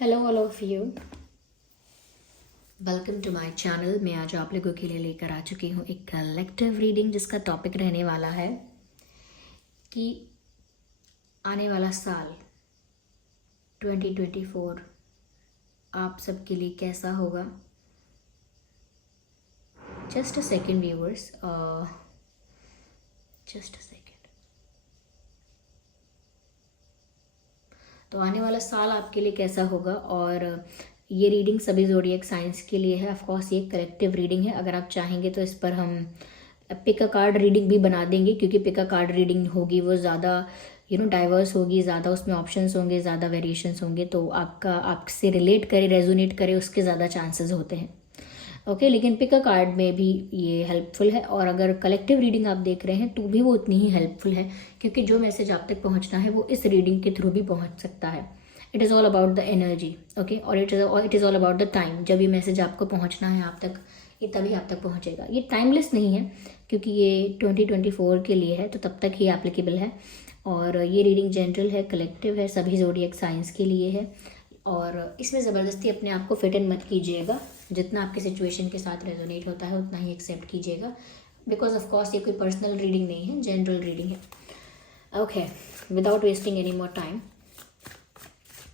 Hello all of you, welcome to my channel. मैं आज आप लोगों के लिए लेकर आ चुकी हूँ एक कलेक्टिव रीडिंग जिसका टॉपिक रहने वाला है कि आने वाला साल 2024 आप सबके लिए कैसा होगा। Just a second viewers, just a second. तो आने वाला साल आपके लिए कैसा होगा, और ये रीडिंग सभी ज़ोडिएक साइंस के लिए है। ऑफ कोर्स ये कलेक्टिव रीडिंग है। अगर आप चाहेंगे तो इस पर हम पिक अ कार्ड रीडिंग भी बना देंगे, क्योंकि पिक अ कार्ड रीडिंग होगी वो ज़्यादा डाइवर्स होगी, ज़्यादा उसमें ऑप्शंस होंगे, ज़्यादा वेरिएशंस होंगे, तो आपका आपसे रिलेट करे, रेजोनेट करे, उसके ज़्यादा चांसेस होते हैं। ओके, लेकिन पिक अ कार्ड में भी ये हेल्पफुल है, और अगर कलेक्टिव रीडिंग आप देख रहे हैं तो भी वो उतनी ही हेल्पफुल है, क्योंकि जो मैसेज आप तक पहुंचना है वो इस रीडिंग के थ्रू भी पहुंच सकता है। It is all about the energy, okay, और it is all about the time. जब ये मैसेज आपको पहुंचना है आप तक, ये तभी आप तक पहुंचेगा। ये टाइमलेस नहीं है, क्योंकि ये 2024 के लिए है, तो तब तक ही एप्लीकेबल है। और ये रीडिंग जनरल है, कलेक्टिव है, सभी ज़ोडिएक साइंस के लिए है, और इसमें ज़बरदस्ती अपने आप को फिट इन मत कीजिएगा। जितना आपके सिचुएशन के साथ रेजोनेट होता है उतना ही एक्सेप्ट कीजिएगा, बिकॉज ऑफ कोर्स ये कोई पर्सनल रीडिंग नहीं है, जनरल रीडिंग है। Okay, without wasting any more time,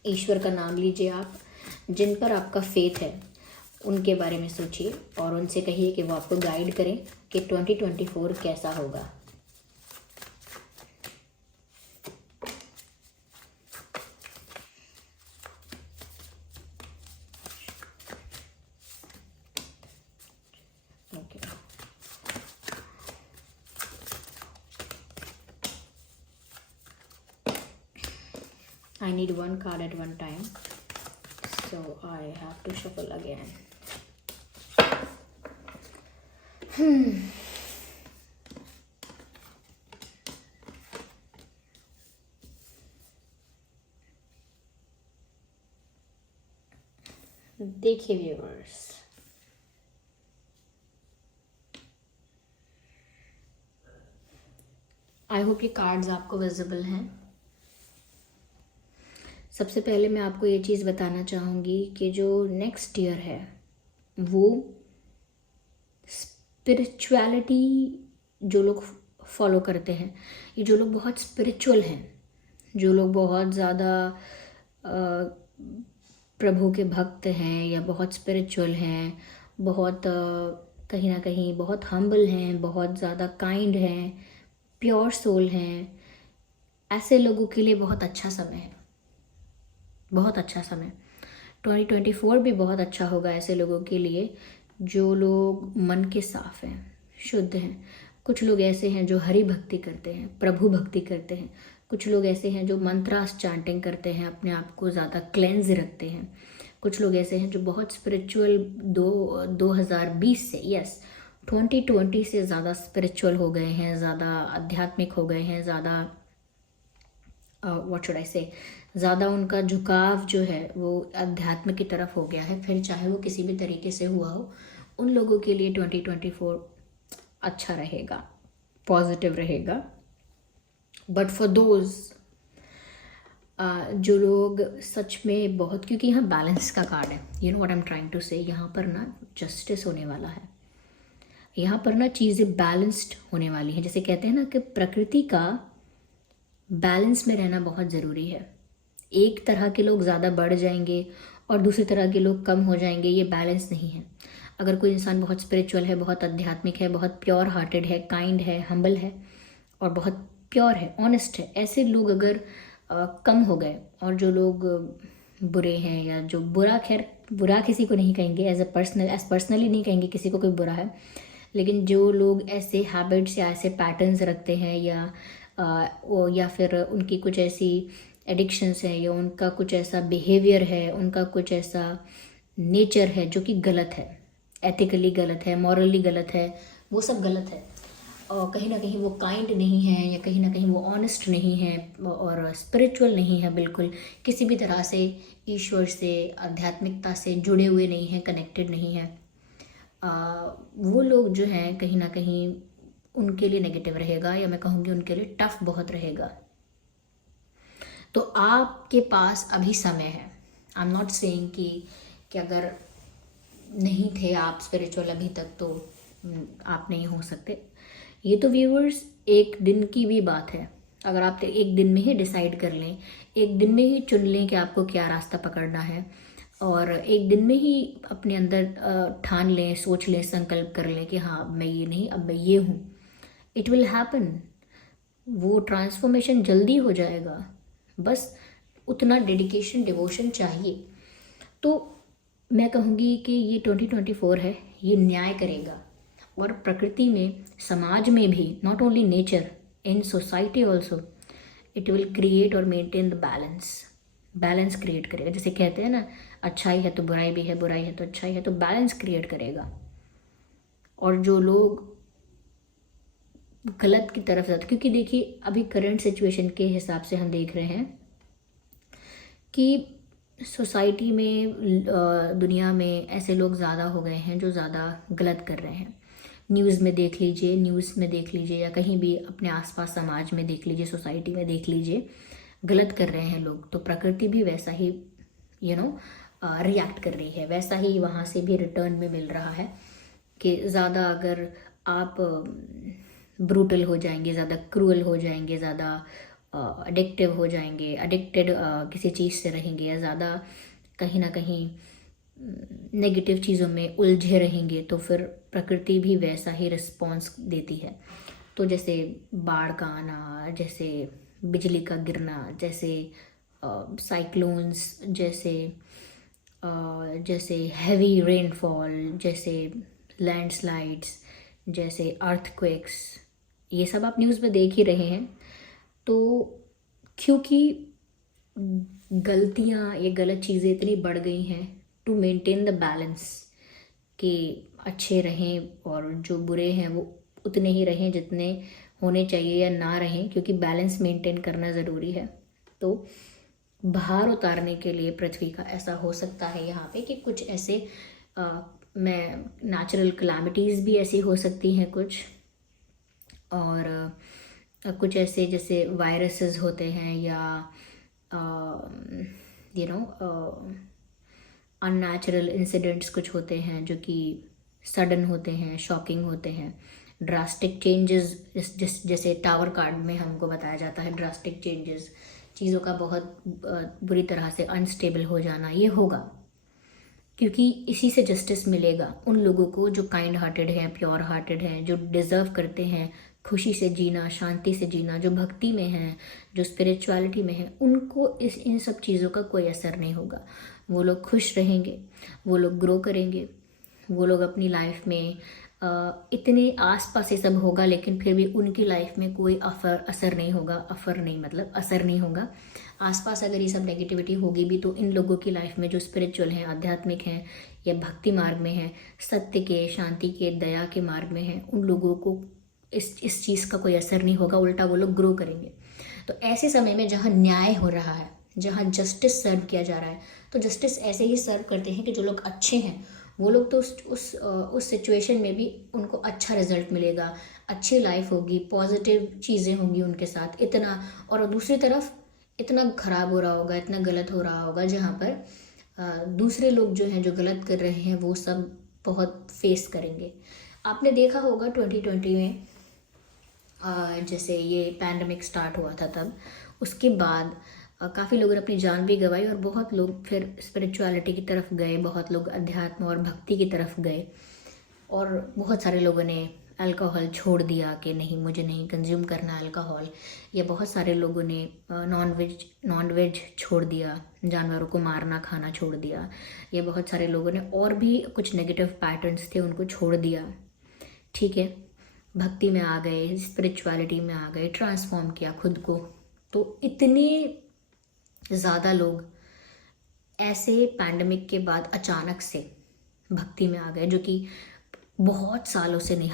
ईश्वर का नाम लीजिए। आप जिन पर आपका फेथ है उनके बारे में सोचिए और उनसे कहिए कि वो आपको गाइड करें कि 2024 कैसा होगा। Okay, I need one card at one time, so I have to shuffle again. देखिए व्यूअर्स, आई होप ये कार्ड्स आपको विजिबल हैं। सबसे पहले मैं आपको ये चीज़ बताना चाहूँगी कि जो नेक्स्ट ईयर है वो स्पिरिचुअलिटी, जो लोग फॉलो करते हैं, ये जो लोग बहुत स्पिरिचुअल हैं, जो लोग बहुत ज़्यादा प्रभु के भक्त हैं या बहुत स्पिरिचुअल हैं, बहुत कहीं ना कहीं बहुत हम्बल हैं, बहुत ज़्यादा काइंड हैं, प्योर सोल हैं, ऐसे लोगों के लिए बहुत अच्छा समय है, बहुत अच्छा समय। 2024 भी बहुत अच्छा होगा ऐसे लोगों के लिए जो लोग मन के साफ हैं, शुद्ध हैं। कुछ लोग ऐसे हैं जो हरि भक्ति करते हैं, प्रभु भक्ति करते हैं। कुछ लोग ऐसे हैं जो मंत्रास चांटिंग करते हैं, अपने आप को ज़्यादा क्लेंज रखते हैं। कुछ लोग ऐसे हैं जो बहुत स्पिरिचुअल 2020 से, यस 2020 से ज़्यादा स्पिरिचुअल हो गए हैं, ज़्यादा आध्यात्मिक हो गए हैं, ज़्यादा व्हाट शुड आई से, ज़्यादा उनका झुकाव जो है वो अध्यात्म की तरफ हो गया है। फिर चाहे वो किसी भी तरीके से हुआ हो, उन लोगों के लिए 2024 अच्छा रहेगा, पॉजिटिव रहेगा। बट फॉर दोज जो लोग सच में बहुत, क्योंकि यहाँ बैलेंस का कार्ड है, you know what I am trying to say, यहाँ पर ना जस्टिस होने वाला है, यहाँ पर ना चीज़ें बैलेंस्ड होने वाली हैं। जैसे कहते हैं ना कि प्रकृति का बैलेंस में रहना बहुत ज़रूरी है। एक तरह के लोग ज़्यादा बढ़ जाएंगे और दूसरी तरह के लोग कम हो जाएंगे, ये बैलेंस नहीं है। अगर कोई इंसान बहुत स्पिरिचुअल है, बहुत आध्यात्मिक है, बहुत प्योर हार्टेड है, काइंड है, हम्बल है और बहुत प्योर है, ऑनेस्ट है, ऐसे लोग अगर कम हो गए, और जो लोग बुरे हैं या जो बुरा, खैर बुरा किसी को नहीं कहेंगे, एज पर्सनली नहीं कहेंगे किसी को कोई बुरा है, लेकिन जो लोग ऐसे हैबिट्स या ऐसे पैटर्न्स रखते हैं या फिर उनकी कुछ ऐसी एडिक्शंस है या उनका कुछ ऐसा बिहेवियर है, उनका कुछ ऐसा नेचर है जो कि गलत है, एथिकली गलत है, मॉरली गलत है, वो सब गलत है, और कहीं ना कहीं वो काइंड नहीं है या कहीं ना कहीं वो ऑनेस्ट नहीं है और स्पिरिचुअल नहीं है, बिल्कुल किसी भी तरह से ईश्वर से, आध्यात्मिकता से जुड़े हुए नहीं हैं, कनेक्टेड नहीं है, वो लोग जो हैं कहीं ना कहीं उनके लिए नेगेटिव रहेगा, या मैं कहूँगी उनके लिए टफ बहुत रहेगा। तो आपके पास अभी समय है, आई एम नॉट सेइंग कि अगर नहीं थे आप स्पिरिचुअल अभी तक तो आप नहीं हो सकते। ये तो व्यूअर्स एक दिन की भी बात है। अगर आप एक दिन में ही डिसाइड कर लें, एक दिन में ही चुन लें कि आपको क्या रास्ता पकड़ना है, और एक दिन में ही अपने अंदर ठान लें, सोच लें, संकल्प कर लें कि हाँ अब मैं ये नहीं, अब मैं ये हूँ, इट विल हैपन। वो ट्रांसफॉर्मेशन जल्दी हो जाएगा, बस उतना डेडिकेशन, डिवोशन चाहिए। तो मैं कहूँगी कि ये 2024 है, ये न्याय करेगा, और प्रकृति में, समाज में भी, not only nature, in society also, it will create और मेंटेन द बैलेंस क्रिएट करेगा। जैसे कहते हैं ना, अच्छाई है तो बुराई भी है, बुराई है तो अच्छाई है, तो बैलेंस क्रिएट करेगा। और जो लोग गलत की तरफ जाते, क्योंकि देखिए अभी करंट सिचुएशन के हिसाब से हम देख रहे हैं कि सोसाइटी में, दुनिया में ऐसे लोग ज़्यादा हो गए हैं जो ज़्यादा गलत कर रहे हैं। न्यूज़ में देख लीजिए, या कहीं भी अपने आसपास समाज में देख लीजिए, सोसाइटी में देख लीजिए, गलत कर रहे हैं लोग। तो प्रकृति भी वैसा ही रिएक्ट कर रही है, वैसा ही वहाँ से भी रिटर्न में मिल रहा है कि ज़्यादा अगर आप ब्रूटल हो जाएंगे, ज़्यादा क्रूअल हो जाएंगे, ज़्यादा एडिक्टिव हो जाएंगे, एडिक्टेड किसी चीज़ से रहेंगे, या ज़्यादा कहीं ना कहीं नेगेटिव चीज़ों में उलझे रहेंगे, तो फिर प्रकृति भी वैसा ही रिस्पॉन्स देती है। तो जैसे बाढ़ का आना, जैसे बिजली का गिरना, जैसे साइक्लोन्स, जैसे हैवी रेनफॉल, जैसे लैंडस्लाइड्स, जैसे अर्थक्वेक्स, ये सब आप न्यूज़ में देख ही रहे हैं। तो क्योंकि गलतियाँ, ये गलत चीज़ें इतनी बढ़ गई हैं टू मेंटेन द बैलेंस, कि अच्छे रहें और जो बुरे हैं वो उतने ही रहें जितने होने चाहिए, या ना रहें, क्योंकि बैलेंस मेंटेन करना ज़रूरी है। तो भार उतारने के लिए पृथ्वी का ऐसा हो सकता है यहाँ पे कि कुछ ऐसे मैं नेचुरल कैलामिटीज़ भी ऐसी हो सकती हैं कुछ, और कुछ ऐसे जैसे वायरसेस होते हैं, या अननेचुरल इंसिडेंट्स कुछ होते हैं जो कि सडन होते हैं, शॉकिंग होते हैं, ड्रास्टिक चेंजेस, जैसे टावर कार्ड में हमको बताया जाता है, ड्रास्टिक चेंजेस, चीज़ों का बहुत बुरी तरह से अनस्टेबल हो जाना, ये होगा। क्योंकि इसी से जस्टिस मिलेगा उन लोगों को जो काइंड हार्टेड हैं, प्योर हार्टेड हैं, जो डिज़र्व करते हैं खुशी से जीना, शांति से जीना, जो भक्ति में हैं, जो स्पिरिचुअलिटी में हैं, उनको इन सब चीज़ों का कोई असर नहीं होगा। वो लोग खुश रहेंगे, वो लोग ग्रो करेंगे, वो लोग अपनी लाइफ में इतने आसपास ये सब होगा, लेकिन फिर भी उनकी लाइफ में कोई असर नहीं होगा। असर नहीं होगा। आसपास अगर ये सब नेगेटिविटी होगी भी, तो इन लोगों की लाइफ में जो स्पिरिचुअल हैं, आध्यात्मिक हैं, या भक्ति मार्ग में हैं, सत्य के, शांति के, दया के मार्ग में हैं, उन लोगों को इस चीज़ का कोई असर नहीं होगा, उल्टा वो लोग ग्रो करेंगे। तो ऐसे समय में जहाँ न्याय हो रहा है, जहाँ जस्टिस सर्व किया जा रहा है, तो जस्टिस ऐसे ही सर्व करते हैं कि जो लोग अच्छे हैं वो लोग तो उस सिचुएशन में भी उनको अच्छा रिजल्ट मिलेगा, अच्छी लाइफ होगी, पॉजिटिव चीज़ें होंगी उनके साथ इतना। और दूसरी तरफ इतना खराब हो रहा होगा, इतना गलत हो रहा होगा, जहाँ पर दूसरे लोग जो हैं, जो गलत कर रहे हैं, वो सब बहुत फेस करेंगे। आपने देखा होगा 2020 में जैसे ये पैंडमिक स्टार्ट हुआ था, तब उसके बाद काफ़ी लोगों ने अपनी जान भी गंवाई, और बहुत लोग फिर स्पिरिचुअलिटी की तरफ गए, बहुत लोग अध्यात्म और भक्ति की तरफ गए, और बहुत सारे लोगों ने अल्कोहल छोड़ दिया कि नहीं, मुझे नहीं कंज्यूम करना अल्कोहल, या बहुत सारे लोगों ने नॉन वेज छोड़ दिया, जानवरों को मारना खाना छोड़ दिया, या बहुत सारे लोगों ने और भी कुछ नेगेटिव पैटर्न्स थे उनको छोड़ दिया। ठीक है, भक्ति में आ गए, स्पिरिचुअलिटी में आ गए, ट्रांसफॉर्म किया खुद को। तो इतने ज़्यादा लोग ऐसे पैंडमिक के बाद अचानक से भक्ति में आ गए, जो कि बहुत सालों से नहीं,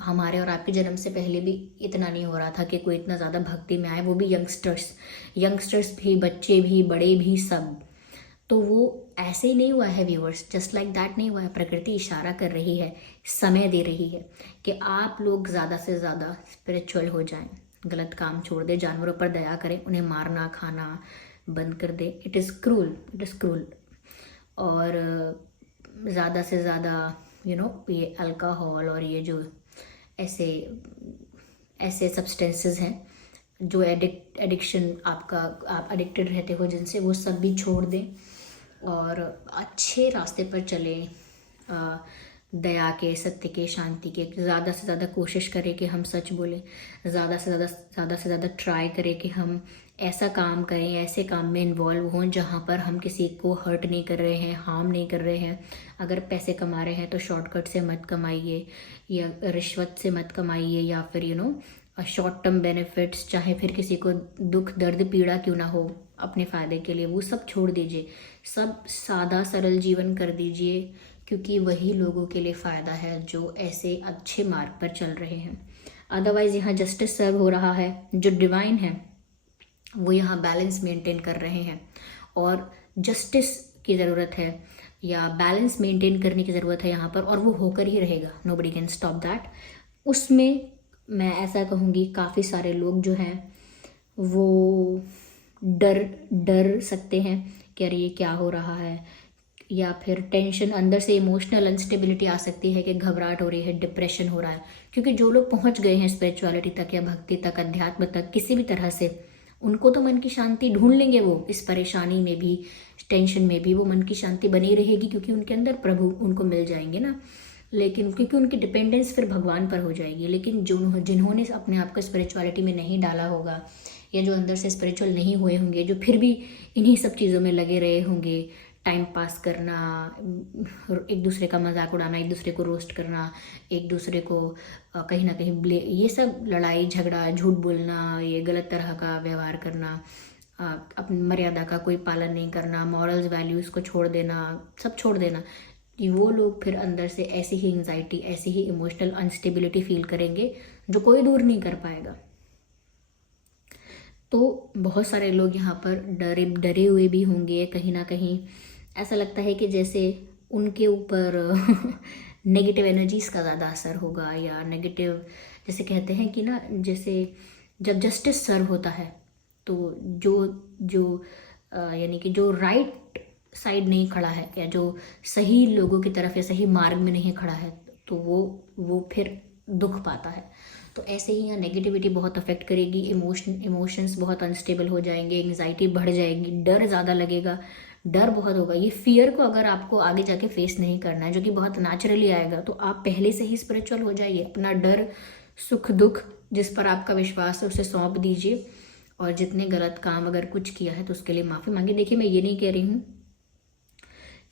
हमारे और आपके जन्म से पहले भी इतना नहीं हो रहा था कि कोई इतना ज़्यादा भक्ति में आए, वो भी यंगस्टर्स भी, बच्चे भी, बड़े भी, सब। तो वो ऐसे ही नहीं हुआ है व्यूअर्स, जस्ट लाइक दैट नहीं हुआ है। प्रकृति इशारा कर रही है, समय दे रही है कि आप लोग ज़्यादा से ज़्यादा स्पिरिचुअल हो जाएं, गलत काम छोड़ दें, जानवरों पर दया करें, उन्हें मारना खाना बंद कर दे। इट इज़ क्रूल, और ज़्यादा से ज़्यादा ये अल्कोहल और ये जो ऐसे ऐसे सब्सटेंसेस हैं जो एडिक्शन आपका, आप एडिक्टेड रहते हो जिनसे, वो सब भी छोड़ दें और अच्छे रास्ते पर चलें। दया के, सत्य के, शांति के ज़्यादा से ज़्यादा कोशिश करें कि हम सच बोलें। ज़्यादा से ज़्यादा ट्राई करें कि हम ऐसा काम करें, ऐसे काम में इन्वॉल्व हों जहाँ पर हम किसी को हर्ट नहीं कर रहे हैं, हार्म नहीं कर रहे हैं। अगर पैसे कमा रहे हैं तो शॉर्टकट से मत कमाइए या रिश्वत से मत कमाइए, या फिर शॉर्ट टर्म बेनिफिट्स, चाहे फिर किसी को दुख दर्द पीड़ा क्यों ना हो, अपने फ़ायदे के लिए वो सब छोड़ दीजिए। सब सादा सरल जीवन कर दीजिए, क्योंकि वही लोगों के लिए फ़ायदा है जो ऐसे अच्छे मार्ग पर चल रहे हैं। अदरवाइज़ यहाँ जस्टिस सर्व हो रहा है, जो डिवाइन है वो यहाँ बैलेंस मेंटेन कर रहे हैं, और जस्टिस की ज़रूरत है या बैलेंस मेंटेन करने की ज़रूरत है यहाँ पर, और वो होकर ही रहेगा। Nobody can stop that. उसमें मैं ऐसा कहूँगी काफ़ी सारे लोग जो हैं वो डर सकते हैं कि अरे ये क्या हो रहा है, या फिर टेंशन, अंदर से इमोशनल अनस्टेबिलिटी आ सकती है कि घबराहट हो रही है, डिप्रेशन हो रहा है। क्योंकि जो लोग पहुंच गए हैं स्पिरिचुअलिटी तक या भक्ति तक, अध्यात्म तक, किसी भी तरह से, उनको तो मन की शांति ढूंढ लेंगे। वो इस परेशानी में भी, टेंशन में भी वो मन की शांति बनी रहेगी, क्योंकि उनके अंदर प्रभु उनको मिल जाएंगे ना। लेकिन क्योंकि उनकी डिपेंडेंस फिर भगवान पर हो जाएगी। लेकिन जिन्होंने अपने आप को स्पिरिचुअलिटी में नहीं डाला होगा, या जो अंदर से स्पिरिचुअल नहीं हुए होंगे, जो फिर भी इन्हीं सब चीज़ों में लगे रहे होंगे, टाइम पास करना, एक दूसरे का मजाक उड़ाना, एक दूसरे को रोस्ट करना, एक दूसरे को कहीं ना कहीं ये सब लड़ाई झगड़ा, झूठ बोलना, ये गलत तरह का व्यवहार करना, अपनी मर्यादा का कोई पालन नहीं करना, मॉरल्स वैल्यूज़ को छोड़ देना, सब छोड़ देना, कि वो लोग फिर अंदर से ऐसी ही एंजाइटी, ऐसी ही इमोशनल अनस्टेबिलिटी फील करेंगे जो कोई दूर नहीं कर पाएगा। तो बहुत सारे लोग यहाँ पर डरे हुए भी होंगे। कहीं ना कहीं ऐसा लगता है कि जैसे उनके ऊपर नेगेटिव एनर्जीज का ज़्यादा असर होगा, या नेगेटिव, जैसे कहते हैं कि ना, जैसे जब जस्टिस सर्व होता है तो जो जो यानी कि जो राइट साइड नहीं खड़ा है, या जो सही लोगों की तरफ या सही मार्ग में नहीं खड़ा है, तो वो फिर दुख पाता है। तो ऐसे ही यहाँ नेगेटिविटी बहुत अफेक्ट करेगी, इमोशंस बहुत अनस्टेबल हो जाएंगे, एंग्जाइटी बढ़ जाएगी, डर ज़्यादा लगेगा, डर बहुत होगा। ये फियर को अगर आपको आगे जाके फेस नहीं करना है, जो कि बहुत नेचुरली आएगा, तो आप पहले से ही स्पिरिचुअल हो जाइए। अपना डर, सुख दुख, जिस पर आपका विश्वास है, उसे सौंप दीजिए, और जितने गलत काम अगर कुछ किया है तो उसके लिए माफ़ी मांगे। देखिए, मैं ये नहीं कह रही हूँ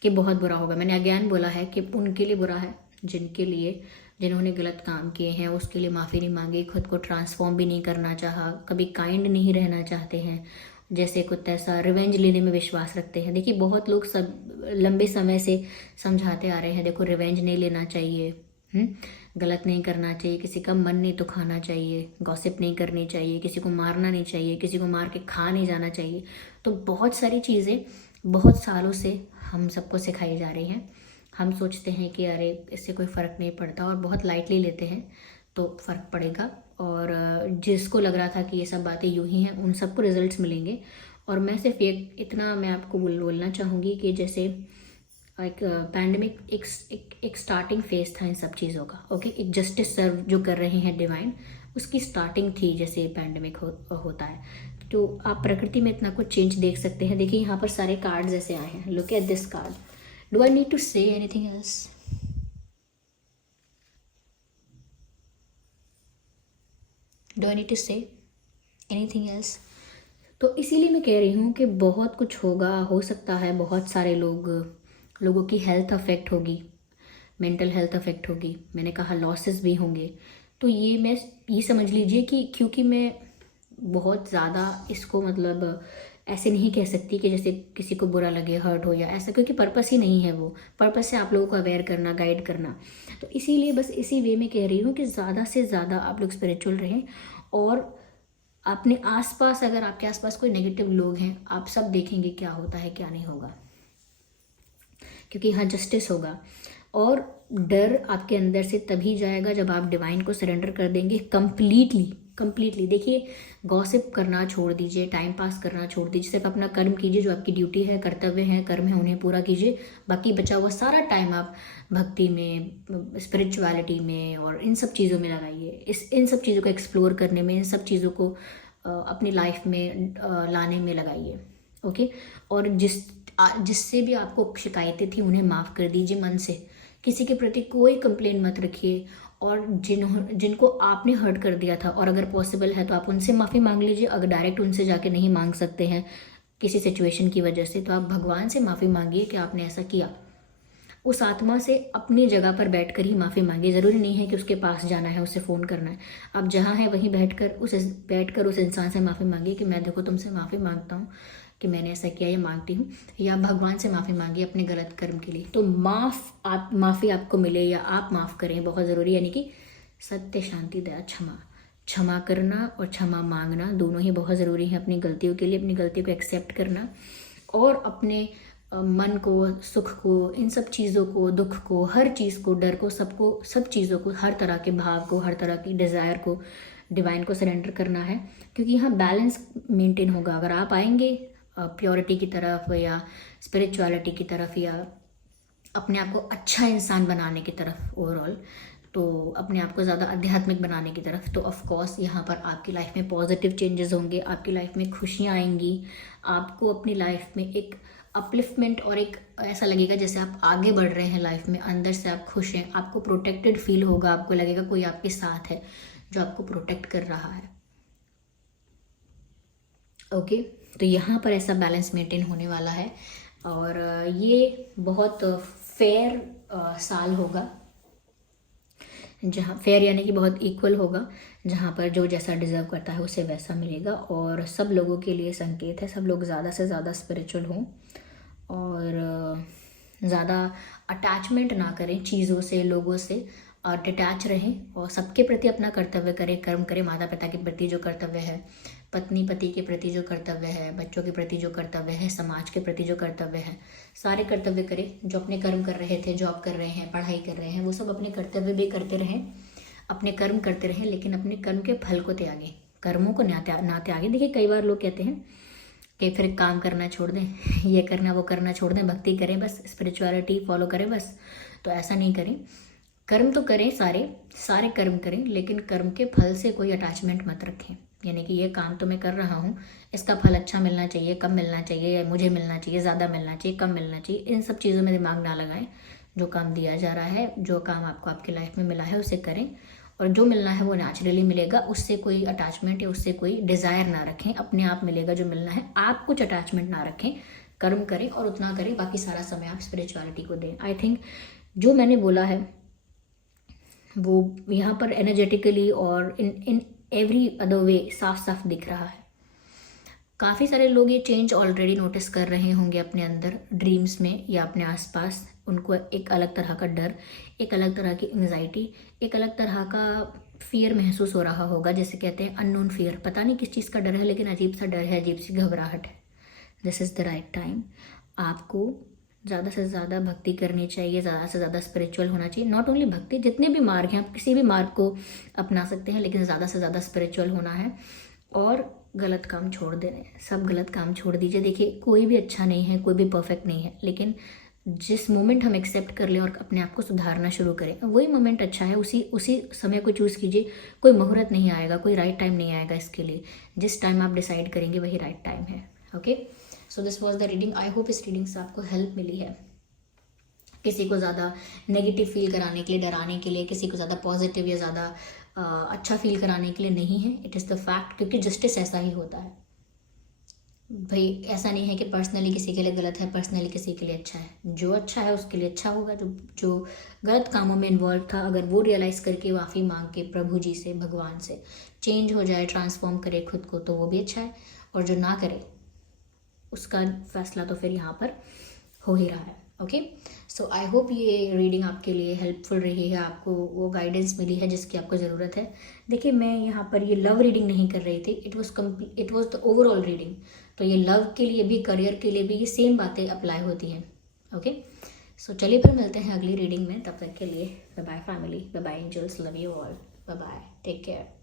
कि बहुत बुरा होगा, मैंने अगेन बोला है कि उनके लिए बुरा है जिन्होंने गलत काम किए हैं, उसके लिए माफ़ी नहीं मांगी, खुद को ट्रांसफॉर्म भी नहीं करना चाहा, कभी काइंड नहीं रहना चाहते हैं, जैसे कुछ ऐसा रिवेंज लेने में विश्वास रखते हैं। देखिए, बहुत लोग सब लंबे समय से समझाते आ रहे हैं, देखो रिवेंज नहीं लेना चाहिए, गलत नहीं करना चाहिए, किसी का मन नहीं तो खाना चाहिए, गॉसिप नहीं करनी चाहिए, किसी को मारना नहीं चाहिए, किसी को मार के खा नहीं जाना चाहिए। तो बहुत सारी चीज़ें बहुत सालों से हम सबको सिखाई जा रही हैं। हम सोचते हैं कि अरे इससे कोई फ़र्क नहीं पड़ता, और बहुत लाइटली लेते हैं, तो फ़र्क पड़ेगा। और जिसको लग रहा था कि ये सब बातें यूं ही हैं, उन सबको रिजल्ट्स मिलेंगे। और मैं सिर्फ इतना मैं आपको बोलना चाहूँगी कि जैसे एक पैंडमिक एक स्टार्टिंग फेज था इन सब चीज़ों का। ओके, एक जस्टिस सर्व जो कर रहे हैं डिवाइन, उसकी स्टार्टिंग थी, जैसे पैंडमिक होता है। तो आप प्रकृति में इतना कुछ चेंज देख सकते हैं। देखिए, यहाँ पर सारे कार्ड्स ऐसे आए हैं, look at this card. Do I need to say anything else? Do I need to say anything else? तो इसीलिए मैं कह रही हूँ कि बहुत कुछ होगा, हो सकता है बहुत सारे लोगों की हेल्थ अफेक्ट होगी, मेंटल हेल्थ अफेक्ट होगी, मैंने कहा लॉसेस भी होंगे। तो ये समझ लीजिए कि क्योंकि मैं बहुत ज़्यादा इसको मतलब ऐसे नहीं कह सकती कि जैसे किसी को बुरा लगे, हर्ट हो या ऐसा, क्योंकि पर्पस ही नहीं है। वो पर्पस है आप लोगों को अवेयर करना, गाइड करना। तो इसीलिए बस इसी वे में कह रही हूँ कि ज़्यादा से ज़्यादा आप लोग स्पिरिचुअल रहें, और अपने आसपास, अगर आपके आसपास कोई नेगेटिव लोग हैं, आप सब देखेंगे क्या होता है क्या नहीं होगा, क्योंकि यहाँ जस्टिस होगा। और डर आपके अंदर से तभी जाएगा जब आप डिवाइन को सरेंडर कर देंगे कंप्लीटली। कंप्लीटली। देखिए, गॉसिप करना छोड़ दीजिए, टाइम पास करना छोड़ दीजिए, सिर्फ अपना कर्म कीजिए, जो आपकी ड्यूटी है, कर्तव्य है, कर्म है, उन्हें पूरा कीजिए। बाकी बचा हुआ सारा टाइम आप भक्ति में, स्पिरिचुअलिटी में और इन सब चीज़ों में लगाइए। इन सब चीज़ों को एक्सप्लोर करने में, इन सब चीज़ों को अपनी लाइफ में लाने में लगाइए। ओके। और जिससे भी आपको शिकायतें थी उन्हें माफ़ कर दीजिए मन से। किसी के प्रति कोई कंप्लेन मत रखिए, और जिनको आपने हर्ट कर दिया था, और अगर पॉसिबल है तो आप उनसे माफ़ी मांग लीजिए। अगर डायरेक्ट उनसे जाके नहीं मांग सकते हैं किसी सिचुएशन की वजह से, तो आप भगवान से माफ़ी मांगिए कि आपने ऐसा किया। उस आत्मा से अपनी जगह पर बैठकर ही माफ़ी मांगिए। ज़रूरी नहीं है कि उसके पास जाना है, उससे फ़ोन करना है। आप जहाँ हैं वहीं बैठकर उस इंसान से माफ़ी मांगिए कि मैं देखो तुमसे माफ़ी मांगता हूँ कि मैंने ऐसा किया या मांगती हूँ। या भगवान से माफ़ी मांगिए अपने गलत कर्म के लिए, तो माफ़ी आपको मिले या आप माफ़ करें, बहुत ज़रूरी। यानी कि सत्य, शांति, दया, क्षमा करना और क्षमा मांगना दोनों ही बहुत ज़रूरी है अपनी गलतियों के लिए। अपनी गलतियों को एक्सेप्ट करना और अपने मन को, सुख को, इन सब चीज़ों को, दुख को, हर चीज़ को, डर को, सब चीज़ों को, हर तरह के भाव को, हर तरह की डिज़ायर को डिवाइन को सरेंडर करना है। क्योंकि यहाँ बैलेंस मेंटेन होगा। अगर आप आएंगे प्योरिटी की तरफ या स्पिरिचुअलिटी की तरफ या अपने आप को अच्छा इंसान बनाने की तरफ, ओवरऑल तो अपने आप को ज़्यादा आध्यात्मिक बनाने की तरफ, तो ऑफ कोर्स यहाँ पर आपकी लाइफ में पॉजिटिव चेंजेस होंगे, आपकी लाइफ में खुशियाँ आएंगी। आपको अपनी लाइफ में एक अपलिफ्टमेंट और एक ऐसा लगेगा जैसे आप आगे बढ़ रहे हैं लाइफ में, अंदर से आप खुश हैं, आपको प्रोटेक्टेड फील होगा, आपको लगेगा कोई आपके साथ है जो आपको प्रोटेक्ट कर रहा है। ओके। तो यहाँ पर ऐसा बैलेंस मेंटेन होने वाला है, और ये बहुत फेयर साल होगा, जहाँ फेयर यानी कि बहुत इक्वल होगा, जहाँ पर जो जैसा डिज़र्व करता है उसे वैसा मिलेगा। और सब लोगों के लिए संकेत है, सब लोग ज़्यादा से ज़्यादा स्पिरिचुअल हों और ज़्यादा अटैचमेंट ना करें चीज़ों से, लोगों से, और डिटैच रहें और सबके प्रति अपना कर्तव्य करें, कर्म करें। माता पिता के प्रति जो कर्तव्य है, पत्नी पति के प्रति जो कर्तव्य है, बच्चों के प्रति जो कर्तव्य है, समाज के प्रति जो कर्तव्य है, सारे कर्तव्य करें। जो अपने कर्म कर रहे थे, जॉब कर रहे हैं, पढ़ाई कर रहे हैं, वो सब अपने कर्तव्य भी करते रहें, अपने कर्म करते रहें, लेकिन अपने कर्म के फल को त्यागें, कर्मों को ना त्यागें। देखिए, कई बार लोग कहते हैं कि फिर काम करना छोड़ दें, ये करना वो करना छोड़ दें, भक्ति करें बस, स्पिरिचुअलिटी फॉलो करें बस। तो ऐसा नहीं करें। कर्म तो करें, सारे कर्म करें, लेकिन कर्म के फल से कोई अटैचमेंट मत रखें। यानी कि ये काम तो मैं कर रहा हूँ, इसका फल अच्छा मिलना चाहिए, कम मिलना चाहिए, या मुझे मिलना चाहिए, ज़्यादा मिलना चाहिए, कम मिलना चाहिए, इन सब चीज़ों में दिमाग ना लगाएं। जो काम दिया जा रहा है, जो काम आपको आपकी लाइफ में मिला है उसे करें, और जो मिलना है वो नेचुरली मिलेगा। उससे कोई अटैचमेंट या उससे कोई डिज़ायर ना रखें, अपने आप मिलेगा जो मिलना है। आप कुछ अटैचमेंट ना रखें, कर्म करें और उतना करें, बाकी सारा समय आप स्पिरिचुअलिटी को दें। आई थिंक जो मैंने बोला है वो यहाँ पर एनर्जेटिकली और इन एवरी अदर वे साफ साफ दिख रहा है। काफ़ी सारे लोग ये चेंज ऑलरेडी नोटिस कर रहे होंगे अपने अंदर, ड्रीम्स में या अपने आसपास। उनको एक अलग तरह का डर, एक अलग तरह की एंग्जाइटी, एक अलग तरह का फियर महसूस हो रहा होगा, जैसे कहते हैं अननोन फियर। पता नहीं किस चीज़ का डर है, लेकिन अजीब सा डर है, अजीब सी घबराहट है। This is the right time. आपको ज़्यादा से ज़्यादा भक्ति करनी चाहिए, ज़्यादा से ज़्यादा स्पिरिचुअल होना चाहिए। नॉट ओनली भक्ति, जितने भी मार्ग हैं आप किसी भी मार्ग को अपना सकते हैं, लेकिन ज़्यादा से ज़्यादा स्पिरिचुअल होना है। और गलत काम छोड़ देने, सब गलत काम छोड़ दीजिए। देखिए, कोई भी अच्छा नहीं है, कोई भी परफेक्ट नहीं है, लेकिन जिस मोमेंट हम एक्सेप्ट कर लें और अपने आप को सुधारना शुरू करें, वही मोमेंट अच्छा है। उसी समय को चूज़ कीजिए। कोई मुहूर्त नहीं आएगा, कोई राइट टाइम नहीं आएगा इसके लिए। जिस टाइम आप डिसाइड करेंगे वही राइट टाइम है। Okay, so this was the reading. I hope इस रीडिंग से आपको हेल्प मिली है। किसी को ज़्यादा नेगेटिव फील कराने के लिए, डराने के लिए, किसी को ज़्यादा पॉजिटिव या ज़्यादा अच्छा फील कराने के लिए नहीं है। इट इज़ द फैक्ट, क्योंकि जस्टिस ऐसा ही होता है भाई। ऐसा नहीं है कि पर्सनली किसी के लिए गलत है, पर्सनली किसी के लिए अच्छा है। जो अच्छा है उसके लिए अच्छा होगा। जो गलत कामों में इन्वॉल्व था, अगर वो रियलाइज़ करके माफ़ी मांग के प्रभु जी से, भगवान से चेंज हो जाए, ट्रांसफॉर्म करे खुद को, तो वो भी अच्छा है। और जो ना करे उसका फैसला तो फिर यहाँ पर हो ही रहा है। ओके, सो आई होप ये रीडिंग आपके लिए हेल्पफुल रही है, आपको वो गाइडेंस मिली है जिसकी आपको ज़रूरत है। देखिए, मैं यहाँ पर ये लव रीडिंग नहीं कर रही थी, it was the overall reading. तो ये लव के लिए भी, करियर के लिए भी ये सेम बातें अप्लाई होती हैं। ओके, सो चलिए फिर मिलते हैं अगली रीडिंग में। तब तक के लिए bye bye family, bye bye angels, love you all, bye bye, take care.